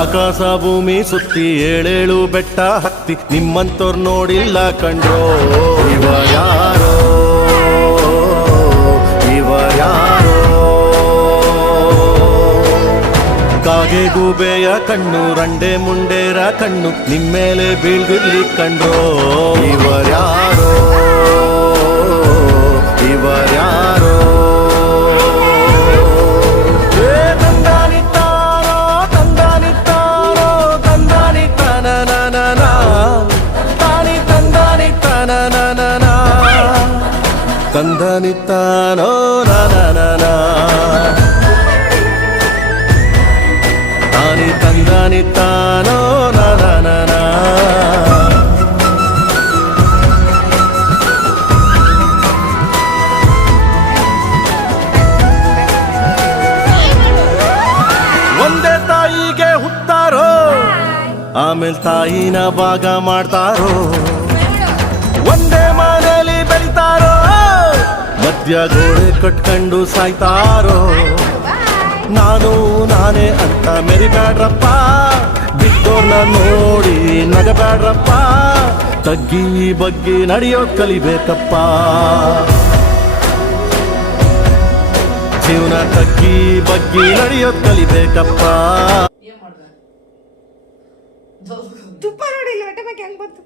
ಆಕಾಶ ಭೂಮಿ ಸುತ್ತಿ ಏಳೇಳು ಬೆಟ್ಟ ಹತ್ತಿ ನಿಮ್ಮಂತೋರ್ ನೋಡಿಲ್ಲ ಕಂಡ್ರೋ. ಇವರ್ಯಾರೋ ಇವರ್ಯಾರೋ ಕಾಗೆ ಗೂಬೆಯ ಕಣ್ಣು ರಂಡೆ ಮುಂಡೇರ ಕಣ್ಣು ನಿಮ್ಮೇಲೆ ಬೀಳ್ಗಿರ್ಲಿ ಕಂಡ್ರೋ. ಇವರ್ಯಾರೋ ಇವರ್ಯಾರೋ ತಂದಾನಿತ್ತಾರೋ ತಂದಾನಿತ್ತಾರೋ ತಂದಾನಿ ತನನನ ತಾನಿ ತಂದಾನಿ ತನನನ ತಂದಾನಿತ್ತಾನೋ ನನನನ ತಾನಿ ತಂದಾನಿತ್ತಾನೋ ನನನನ. ಒಂದೇ ತಾಯಿಗೆ ಹುಟ್ಟಾರೋ ಆಮೇಲೆ ತಾಯಿನ ಭಾಗ ಮಾಡ್ತಾರೋ. ಒಂದೇ ಮನೇಲಿ ಬೆಳಿತಾರೋ ಮಧ್ಯ ಗೋಡೆ ಕಟ್ಕೊಂಡು ಸಾಯ್ತಾರೋ. ನಾನು ನಾನೇ ಅಂತ ಮೆರಿಬ್ಯಾಡ್ರಪ್ಪ, ಬಿದ್ದೋರ್ನ ನೋಡಿ ನಗಬ್ಯಾಡ್ರಪ್ಪ, ತಗ್ಗಿ ಬಗ್ಗಿ ನಡೆಯೋದ್ ಕಲಿಬೇಕಪ್ಪ. ಜೀವನ ತಗ್ಗಿ ಬಗ್ಗಿ ನಡೆಯೋದ್ ಕಲಿಬೇಕಪ್ಪ. ತುಪ್ಪ ನೋಡಿಲ್ಲ ಹೊಟ್ಟೆ ಬಗ್ಗೆ ಹೆಂಗ್ ಬಂತು.